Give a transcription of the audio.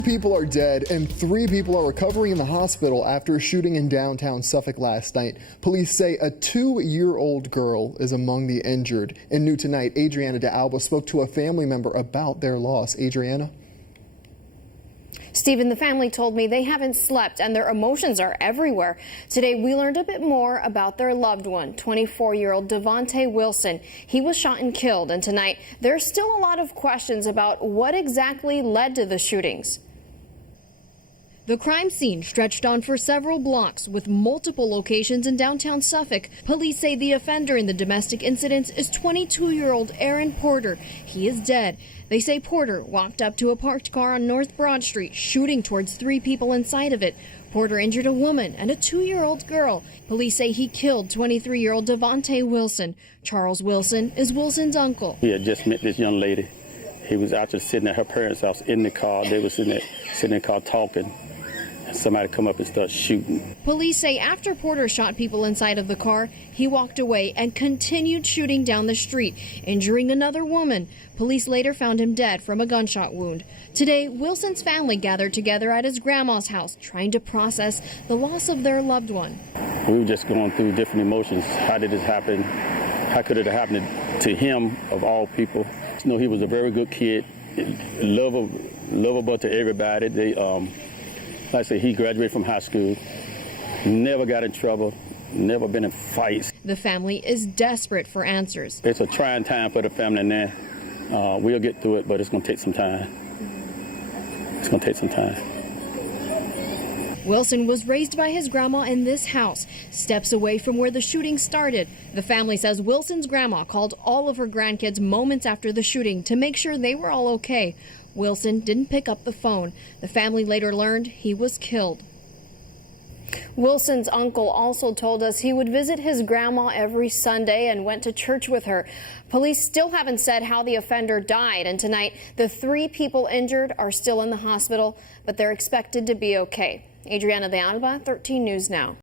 People are dead and 3 people are recovering in the hospital after a shooting in downtown Suffolk last night. Police say a 2-year-old girl is among the injured. In New Tonight, Adriana de Alba spoke to a family member about their loss. Adriana? Stephen, the family told me they haven't slept and their emotions are everywhere. Today, we learned a bit more about their loved one, 24-year-old Davante Wilson. He was shot and killed, and tonight there's still a lot of questions about what exactly led to the shootings. The crime scene stretched on for several blocks with multiple locations in downtown Suffolk. Police say the offender in the domestic incidents is 22-year-old Aaron Porter. He is dead. They say Porter walked up to a parked car on North Broad Street, shooting towards 3 people inside of it. Porter injured a woman and a 2-year-old girl. Police say he killed 23-year-old Davante Wilson. Charles Wilson is Wilson's uncle. We had just met this young lady. He was out there sitting at her parents' house in the car. They were sitting in the car talking. Somebody come up and start shooting. Police say after Porter shot people inside of the car, he walked away and continued shooting down the street, injuring another woman. Police later found him dead from a gunshot wound. Today, Wilson's family gathered together at his grandma's house, trying to process the loss of their loved one. We were just going through different emotions. How did this happen? How could it have happened to him, of all people? You know, he was a very good kid, lovable to everybody. Like I said, he graduated from high school, never got in trouble, never been in fights. The family is desperate for answers. It's a trying time for the family now. We'll get through it, but it's going to take some time. It's going to take some time. Wilson was raised by his grandma in this house, steps away from where the shooting started. The family says Wilson's grandma called all of her grandkids moments after the shooting to make sure they were all okay. Wilson didn't pick up the phone. The family later learned he was killed. Wilson's uncle also told us he would visit his grandma every Sunday and went to church with her. Police still haven't said how the offender died, and tonight the 3 people injured are still in the hospital, but they're expected to be okay. Adriana de Alba, 13 News Now.